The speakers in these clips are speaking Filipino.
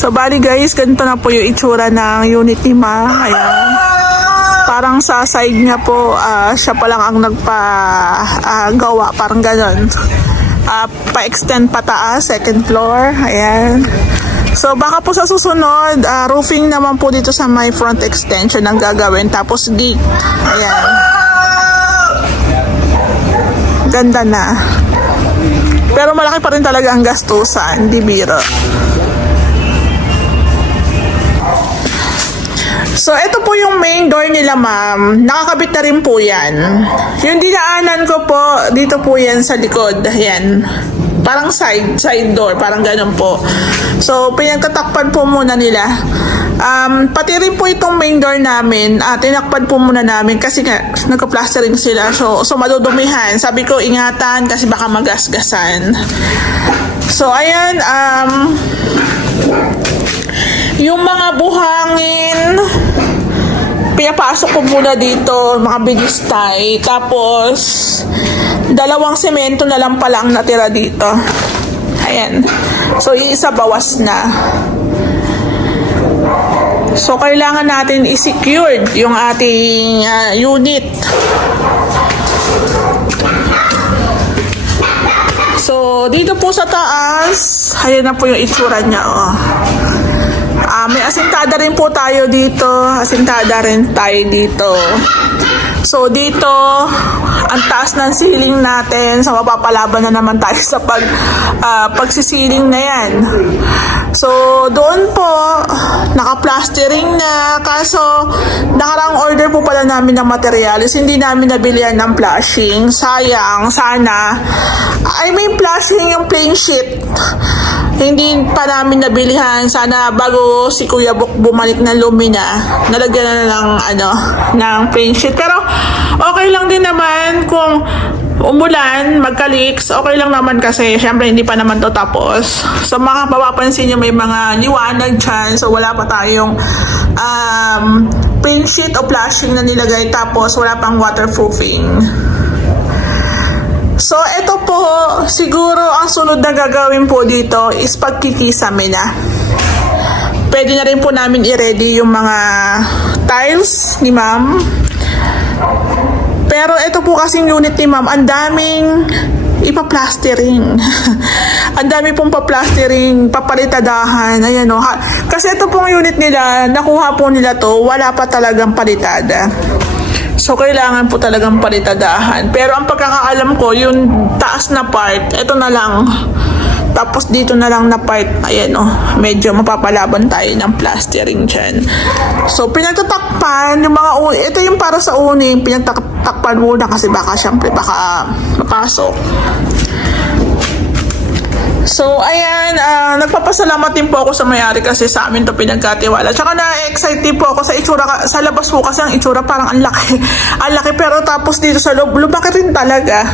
So, bali guys, ganito na po yung itsura ng unit ni Ma. Ayan. Parang sa side niya po, siya pa lang ang nagpa-gawa. Parang ganon. Pa-extend pataas, second floor. Ayan. So, baka po sa susunod, roofing naman po dito sa may front extension ang gagawin. Tapos, gate. Ayan. Ganda na. Pero malaki pa rin talaga ang gastusan, di biro. So, ito po yung main door nila, ma'am. Nakakabit na rin po yan. Yung dinaanan ko po, dito po yan sa likod. Ayan. Parang side door, parang ganun po. So, pinagtatakpan po muna nila. Pati rin po itong main door namin, tinakpan po muna namin kasi nga, nagka-plastering sila. So madudumihan. Sabi ko, ingatan kasi baka magasgasan. So, ayan, yung mga buhangin, pinapasok ko muna dito, mga bigistay. Tapos, 2 semento na lang pala ang natira dito. Ayan. So, isa bawas na. So, kailangan natin i-secured yung ating unit. So, dito po sa taas, ayan na po yung itsura niya, oh. May asintada rin po tayo dito. Asintada rin tayo dito. So, dito, ang taas ng ceiling natin. So, mapapalaban na naman tayo sa pagsisiling na yan. So, doon po, naka-plastering na. Kaso, nakarang order po pala namin ng materials. Hindi namin nabilihan ng flashing. Sayang, sana. I mean, flashing yung plain sheet. Hindi pa namin nabilihan. Sana bago si Kuya Buk bumalik ng Lumina, nalagyan na ng plain sheet. Pero okay lang din naman kung umulan, magka-leaks. Okay lang naman kasi syempre hindi pa naman to tapos. So mapapansin nyo may mga liwanag dyan. So wala pa tayong plain sheet o flashing na nilagay tapos wala pang waterproofing. So, ito po, siguro ang sunod na gagawin po dito is pagkikisame na. Pwede na rin po namin i-ready yung mga tiles ni ma'am. Pero ito po kasing unit ni ma'am, ang daming ipa-plastering. Ang dami pong pa-plastering, papalitadahan. Ayan o. Kasi ito pong unit nila, nakuha po nila to, wala pa talagang palitada. So, kailangan po talagang palitadahan. Pero ang pagkakaalam ko, yung taas na part, ito na lang. Tapos dito na lang na part, ayan o, medyo mapapalaban tayo ng plastering dyan. So, pinagtatakpan, yung mga ito yung para sa uning, pinagtatakpan muna kasi baka, syempre, baka mapasok. So, ayan, nagpapasalamat din po ako sa may-ari kasi sa amin to pinagkatiwala. Tsaka na-excited po ako sa itsura, sa labas po kasi ang itsura parang ang laki. Ang laki, pero tapos dito sa loob, lumaki rin talaga.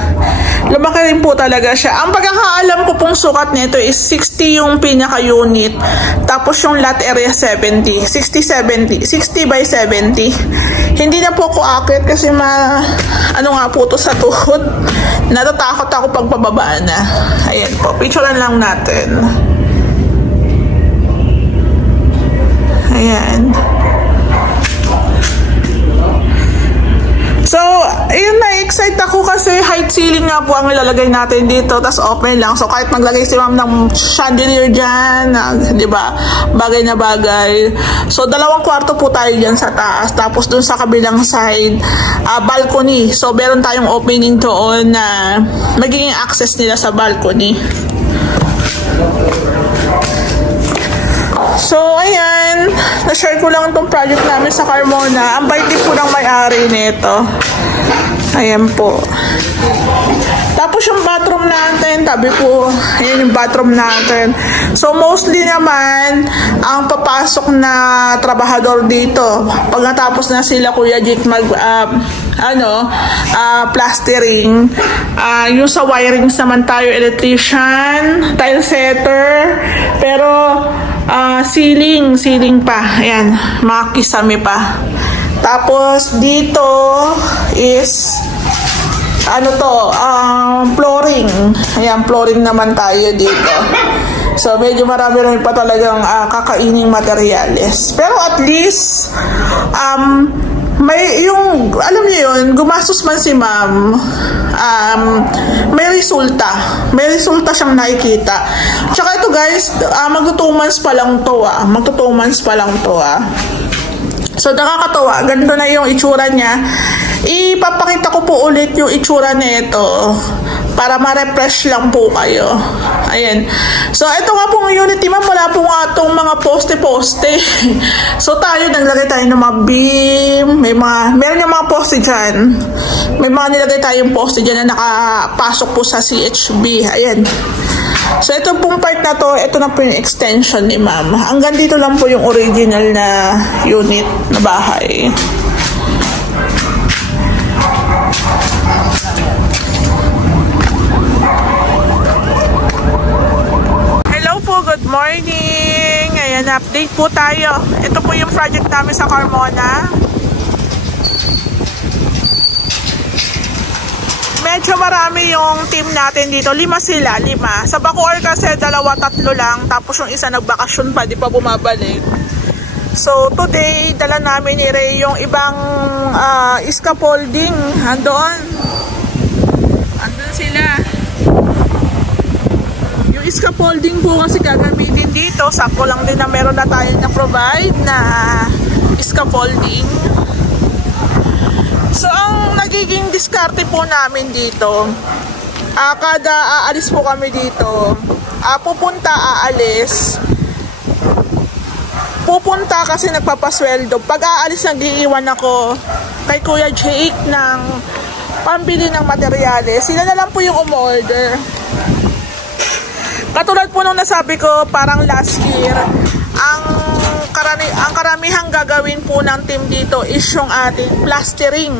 Lumaki rin po talaga siya. Ang pagkakaalam ko pong sukat nito is 60 yung pinaka-unit. Tapos yung lot area 70. 60 by 70. Hindi na po ako akit kasi ano nga po to sa tuhod. Natatakot ako pag pababa na. Ayan po, picturean lang natin. Ayan. So, ayun, na-excite ako kasi height ceiling nga po ang ilalagay natin dito, tas open lang. So, kahit maglagay si ma'am ng chandelier dyan, di ba, bagay na bagay. So, 2 kwarto po tayo dyan sa taas. Tapos, dun sa kabilang side, balcony. So, meron tayong opening doon na magiging access nila sa balcony. So, ayan, na-share ko lang itong project namin sa Carmona. Ang bait din po ng may-ari nito. Ayan po. Tapos yung bathroom natin, tabi po, ayan yung bathroom natin. So, mostly naman, ang papasok na trabahador dito, pag natapos na sila Kuya Jake plastering, yung sa wirings naman tayo, electrician, tile setter, pero ceiling pa, ayan, mga kisame pa. Tapos dito is flooring. Ayan, flooring naman tayo dito. So, medyo marami pa talagang kakaining materyales. Pero at least, may yung, alam niyo yun, gumastos man si ma'am, may resulta. May resulta siyang nakikita. Tsaka ito guys, magto 2 months pa lang to Magto 2 months pa lang to So, nakakatawa. Ganito na yung itsura niya. Ipapakita ko po ulit yung itsura nito para ma-refresh lang po kayo. Ayan. So, ito nga pong unit ni ma'am, wala po nga itong mga poste-poste. So, tayo, naglagay tayo ng mga beam. Meron yung mga poste dyan. May mga nilagay tayong poste dyan na nakapasok po sa CHB. Ayan. So, ito pong part na to, ito na po yung extension ni ma'am. Hanggang dito lang po yung original na unit na bahay. Hello po, good morning. Ayan, update po tayo. Ito po yung project namin sa Carmona. Medyo marami yung team natin dito. 5 sila, 5. Sa Bacoor kasi 2, 3 lang. Tapos yung isa nagbakasyon pa, di pa bumabalik. So today, dala namin ni Ray yung ibang scaffolding. Andun sila. Yung scaffolding po kasi gagamitin dito. Sakto lang din na meron na tayo na provide na scaffolding. So, ang nagiging diskarte po namin dito, kada aalis po kami dito, aalis, pupunta kasi nagpapasweldo. Pag aalis, nag-iiwan ako kay Kuya Jake ng pambili ng materyales. Sila na lang po yung umorder. Katulad po nung nasabi ko, parang last year, ang karamihang gagawin po ng team dito is yung ating plastering.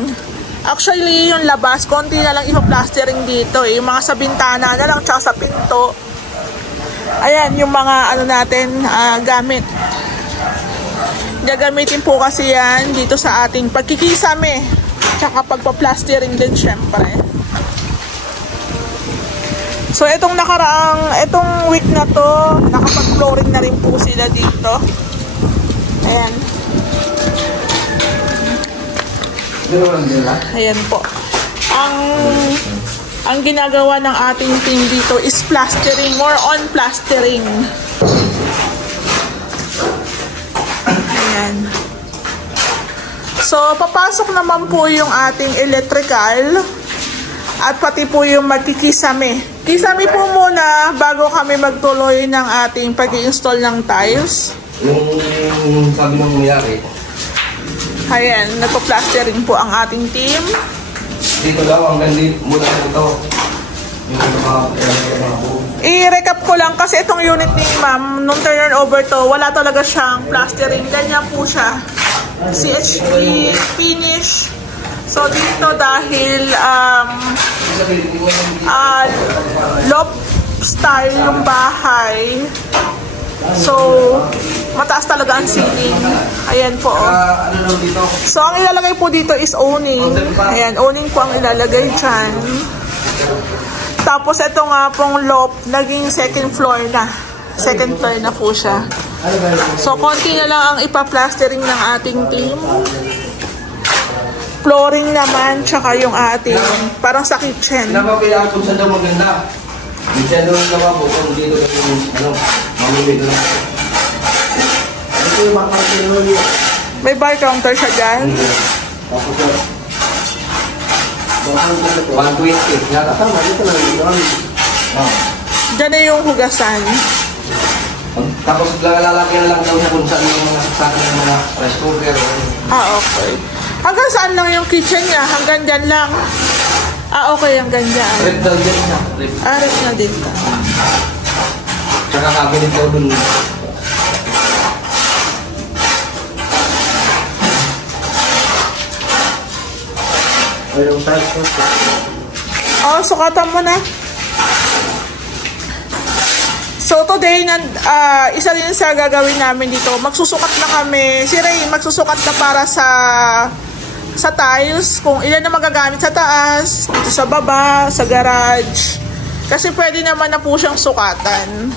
Actually, yung labas, konti na lang ipa-plastering dito yung mga sa bintana na lang, tsaka sa pinto. Ayan, yung mga natin, gamit. Gagamitin po kasi yan dito sa ating pagkikisame, tsaka pagpa-plastering din syempre. So, itong week na to, nakapag-flooring na rin po sila dito. Ayan. Ayan po. Ang ginagawa ng ating team dito is plastering, more on plastering. Ayan. So, papasok naman po yung ating electrical at pati po yung magkikisame. Kisame po muna bago kami magtuloy ng ating pag-i-install ng tiles. Yung sabi ng mayari. Ayan, nagpa-plastering po ang ating team. Dito daw, hanggang dito, muna ito. I-recap ko lang kasi itong unit ni ma'am, nung turnover to, wala talaga siyang plastering. Ganyan po siya. CHP finish. So dito dahil loft style yung bahay. So, mataas talaga ang ceiling. Ayan po. So, ang ilalagay po dito is awning. Ayan, awning po ang ilalagay dyan. Tapos, ito nga pong loft, naging second floor na. Second floor na po siya. So, konti na lang ang ipa-plastering ng ating team. Flooring naman, tsaka yung ating, parang sa kitchen. Napapayaan po siya daw maganda. Diyan doon naman po kung dito yung mamimito na. Ito yung mga kanto. May bar counter siya dyan. Tapos 120. Yata. Tama, dito lang yung Dyan na yung hugasan. Tapos lalaki na lang daw siya kung saan yung mga saksakan ng mga rice cooker. Okay. Hanggang saan lang yung kitchen niya? Hanggang dyan lang. Okay, hanggang dyan. Rip daw dyan siya. Rip na dito. Tsaka cabinet daw dun. Ayun, tiles ko. Sukatan mo na. So today, isa din sa gagawin namin dito, magsusukat na kami. Si Ray, magsusukat na para sa tiles, kung ilan na magagamit sa taas, dito sa baba, sa garage. Kasi pwede naman na po siyang sukatan.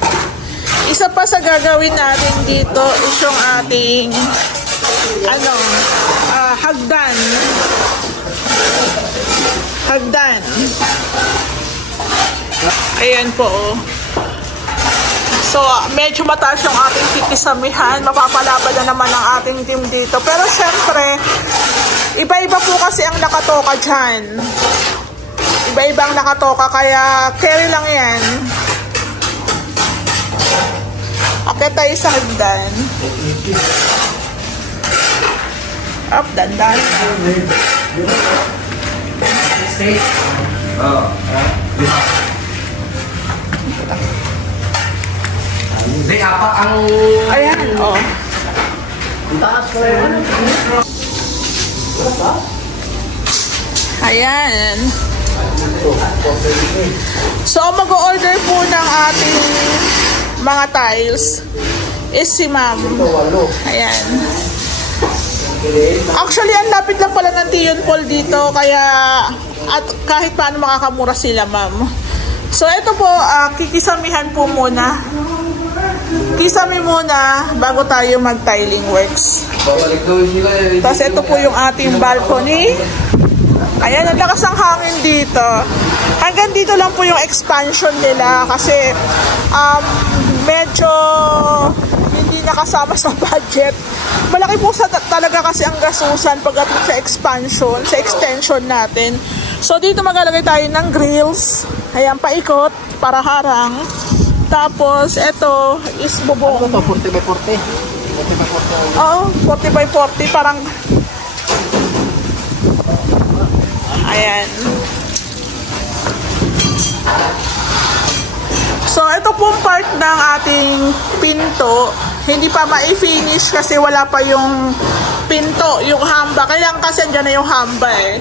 Isa pa sa gagawin natin dito is yung ating hagdan. Hagdan. Ayan po, oh. So, medyo mataas yung ating kikisamihan. Mapapalaban na naman ang ating team dito. Pero syempre, iba-iba po kasi ang nakatoka dyan. Iba-iba ang nakatoka, kaya carry lang yan. Akit tayo sa hagdan. Up, dandan. Hindi, apa ang... Ayan, oh. Ang taas ko yan. Ayan. So, mag-order po ng ating mga tiles is si Ma'am. Ayan. Actually, ang lapit lang pala ng Tion Paul dito, kaya at kahit paano makakamura sila, Ma'am. So, ito po, kikisamihan po muna. Kisame muna bago tayo mag-tiling works. Tapos ito po yung ating balcony. Ayan, ang lakas ng hangin dito. Hanggang dito lang po yung expansion nila kasi medyo hindi nakasama sa budget. Malaki po talaga kasi ang gastusan pagdating sa expansion, sa extension natin. So dito maglalagay tayo ng grills. Ayan, paikot para harang. Tapos, ito is bubong. Ano to? 40 by 40? 40 by 40. Oo, 40 by 40. Parang... Ayan. So, ito pong part ng ating pinto. Hindi pa ma-finish kasi wala pa yung pinto, yung hamba. Kaya kasi andyan na yung hamba eh.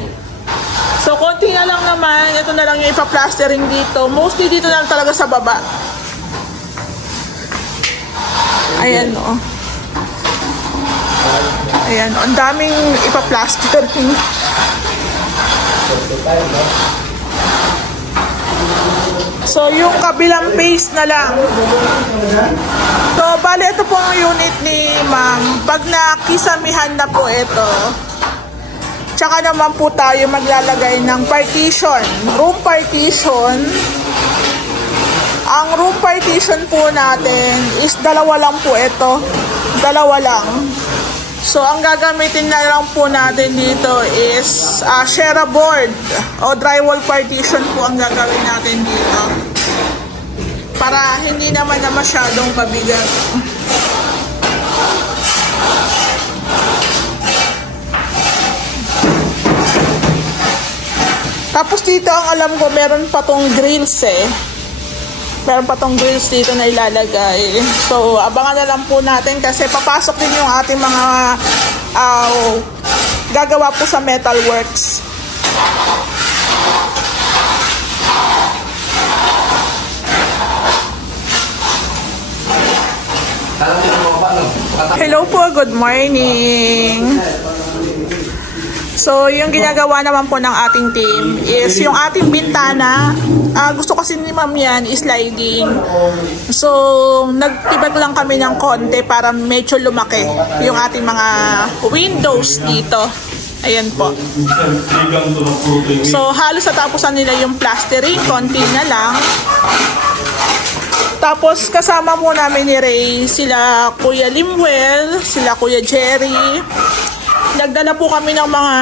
So, konti na lang naman. Ito na lang yung ipa-plastering dito. Mostly dito na lang talaga sa baba. Ayan, o. Ayan, o. Ang daming ipa-plaster. So, yung kabilang base na lang. So, bali, ito po ang unit ni Ma'am. Pag nakisamihan na po ito, tsaka naman po tayo maglalagay ng partition. Room partition. Ang room partition po natin is dalawa lang po ito. Dalawa lang. So, ang gagamitin na lang po natin dito is share board o drywall partition po ang gagawin natin dito. Para hindi naman na masyadong pabigat. Tapos dito ang alam ko meron pa tong grills eh. Meron pa tong grills dito na ilalagay. So, abangan na lang po natin kasi papasok din yung ating mga gagawa po sa Metalworks. Hello po, good morning. So, yung ginagawa naman po ng ating team is yung ating bintana. Gusto kasi ni Ma'am yan is sliding. So, nagtibag lang kami ng konti para medyo lumaki yung ating mga windows dito. Ayan po. So, halos natapusan nila yung plastering. Konti na lang. Tapos, kasama mo namin ni Ray, sila Kuya Limwell, sila Kuya Jerry. Nagdala po kami ng mga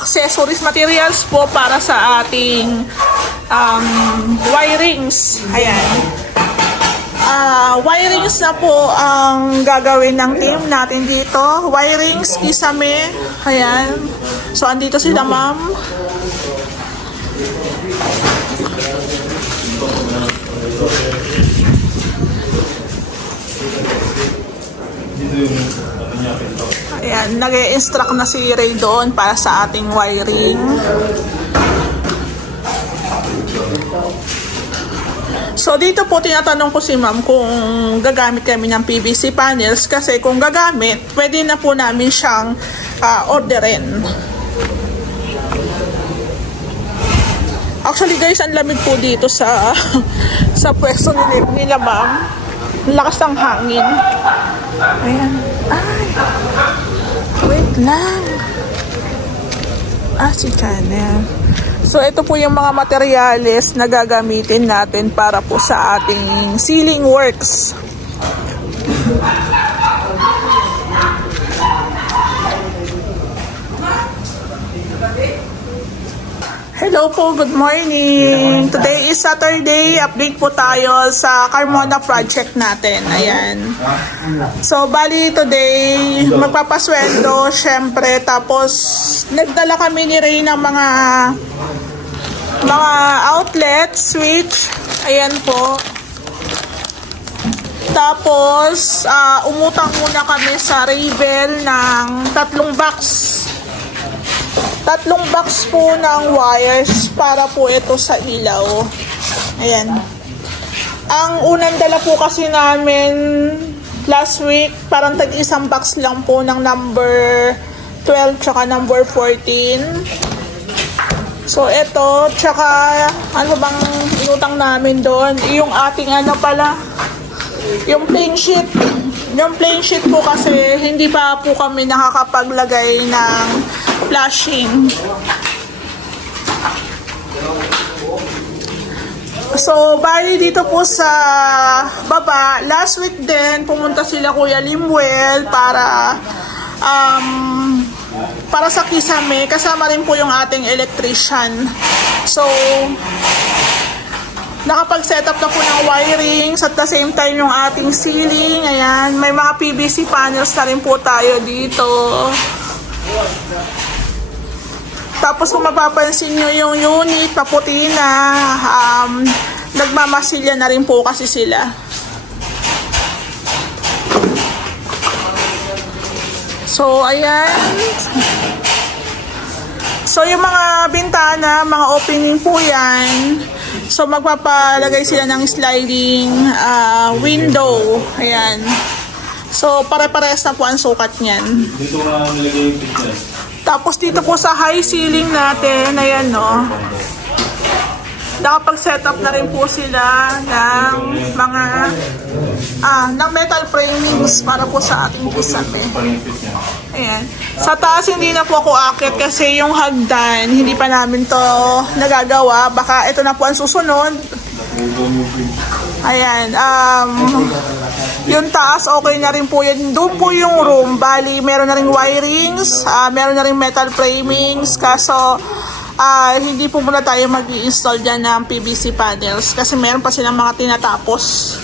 accessories, materials po para sa ating wirings. Ayan. Wirings na po ang gagawin ng team natin dito. Wirings, kisame. Ayan. So, andito sila, Ma'am. Ayan, nag-i-instruct na si Ray doon para sa ating wiring. So, dito po tinatanong ko si Ma'am kung gagamit kami ng PVC panels kasi kung gagamit, pwede na po namin siyang orderin. Actually guys, ang lamig po dito sa sa pwesto nila ma'am. Lakas ng hangin. Ayan. Ay. Wait lang. Si Chanel. So, ito po yung mga materyales na gagamitin natin para po sa ating ceiling works. Hello po, good morning. Today is Saturday. Update po tayo sa Carmona project natin. Ayan. So, bali today, magpapasweldo, syempre. Tapos, nagdala kami ni Ray ng mga outlet, switch. Ayan po. Tapos, umutang muna kami sa Ravel ng 3 box. 3 box po ng wires para po ito sa ilaw. Ayan. Ang unang dala po kasi namin last week, parang tag-isang box lang po ng number 12 tsaka number 14. So, ito, tsaka ano bang inutang namin doon? Yung ating ano pala, yung plain sheet. Yung plain sheet po kasi hindi pa po kami nakakapaglagay ng flashing. So, bali dito po sa baba, last week din, pumunta sila Kuya Limuel para sa kisame. Kasama rin po yung ating electrician. So, nakapag-set up na po ng wirings at the same time yung ating ceiling. Ayan, may mga PVC panels na rin po tayo dito. Tapos kung mapapansin nyo yung unit, paputi na, nagmamasilya na rin po kasi sila. So, ayan. So, yung mga bintana, mga opening po yan. So, magpapalagay sila ng sliding window. Ayan. So, pare-pares na po ang sukat niyan. Dito nga nilagay yung picture. Tapos dito po sa high ceiling natin, ayan no, nakapag-set up na rin po sila ng mga ng metal framings para po sa ating kisame. Ayan. Sa taas hindi na po ako akit kasi yung hagdan, hindi pa namin to nagagawa. Baka ito na po ang susunod. Ayan. Yung taas, okay na rin po yan. Doon po yung room. Bali, meron na rin wirings, meron na rin metal framings. Kaso, hindi po muna tayo mag-i-install dyan ng PVC panels kasi meron pa silang mga tinatapos.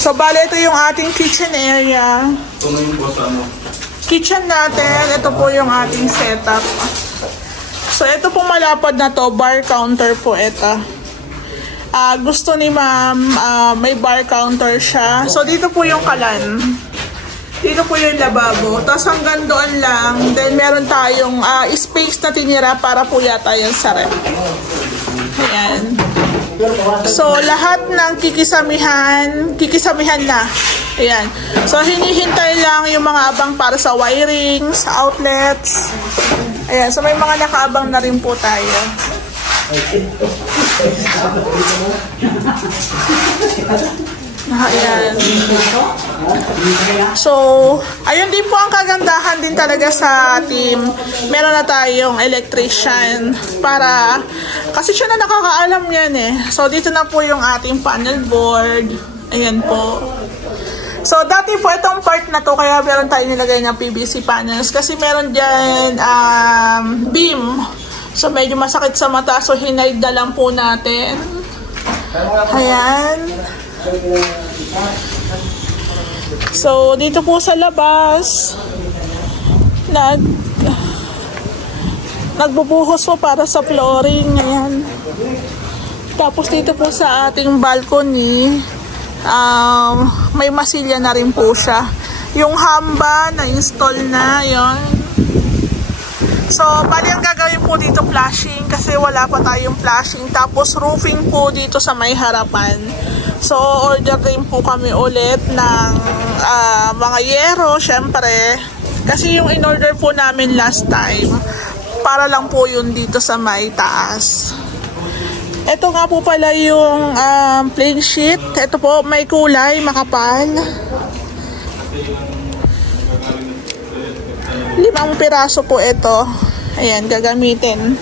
So, bali, ito yung ating kitchen area. Kitchen natin, ito po yung ating setup. So, ito pong malapad na to, bar counter po ito. Gusto ni ma'am, may bar counter siya. So, dito po yung kalan. Dito po yung lababo. Tapos hanggang doon lang. Then, meron tayong space na tinira para po yata yung sa rep. Ayan. So, lahat ng kikisamihan na. Ayan. So, hinihintay lang yung mga abang para sa wirings, outlets. Ayan. So, may mga nakaabang na rin po tayo. Ayan. So, ayun din po ang kagandahan din talaga sa team. Meron na tayong electrician para, kasi siya na nakakaalam yan eh. So, dito na po yung ating panel board. Ayan po. So, dati po itong part na to, kaya meron tayo nilagay ng PVC panels. Kasi meron dyan beam. So, medyo masakit sa mata. So, hinaid na lang po natin. Ayan. So, dito po sa labas, nagbubuhos po para sa flooring. Ayan. Tapos, dito po sa ating balcony, may masilya na rin po siya. Yung hamba, na-install na. Ayan. So, bali ang gagawin po dito flashing kasi wala pa tayong flashing. Tapos, roofing po dito sa may harapan. So, order rin po kami ulit ng mga yero, syempre. Kasi yung in-order po namin last time, para lang po yun dito sa may taas. Ito nga po pala yung plain sheet. Ito po, may kulay, makapal. 5 piraso po ito. Ayan, gagamitin.